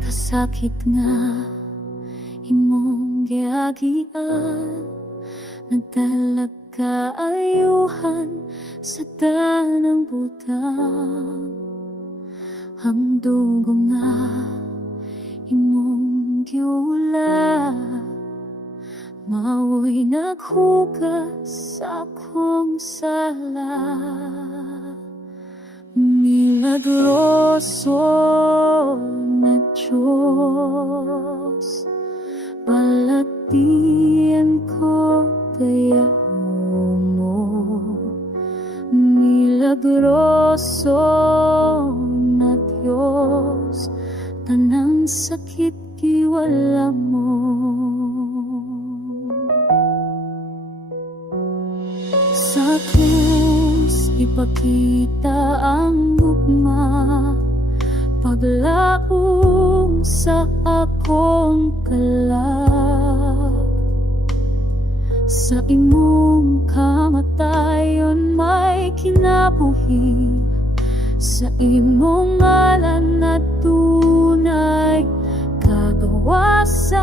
kasakit nga imong giagian, nagdalag kaayuhan sa tanang butang. Ang dugo nga imong giula, mao'y naghugas sa akong sala. Milagroso na Diyos, balatian ko kaya mo. Milagroso na Diyos, tanang sakit giwala mo. Sa krus ipakita ang ugma, paglaong sa akong kalag. Sa imong kamatayon may kinabuhi, sa imong ngalan na tunay kagawasan.